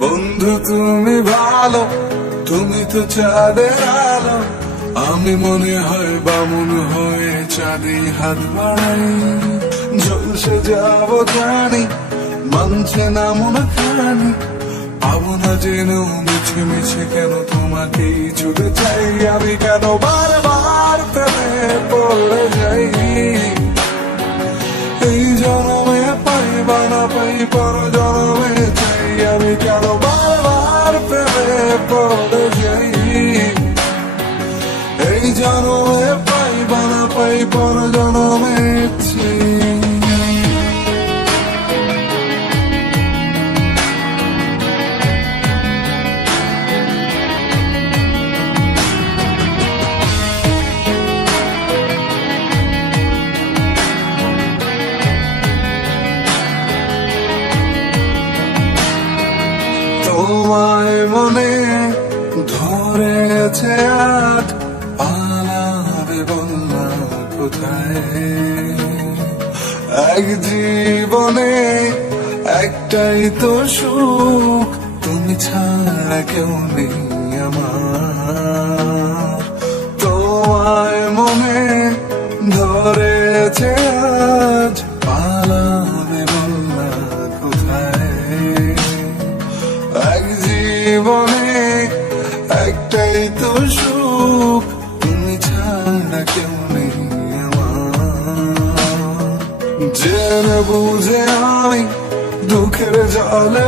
বন্ধু তুমি ভালো, তুমি তো চাঁদের আলো, আমি মনে হয় বামুন হয়ে চাঁদে হাত বাড়াই। ঝলসে যাব জানি, মানছে না মন খানি, পাবো না জেনেও মিছে মিছে কেন তোমাকেই ছুটে চাই। আমি কেন বারবার প্রেমে পড়ে যাই, এই জন্মে পাই বা না পাই পর জন্মে চাই। আমি কেন বারবার প্রেমে পড়ে যাই, এই জন্মে পাই বা না পাই পর জন্মে চাই। তোমায় মনে ধরেছে আজ, পালাবে বললা কোথায়? এক জীবনে একটাই তো সুখ, তুমি ছাড়া কেউ নেই আমার। তোমায় মনে ধরেছে আজ, পালাবে বললা কোথায়? এক জীবনে একটাই তো সুখ, তুমি ছাড়া কেউ নেই আমার। জেনে বুঝে আমি দুঃখের জলে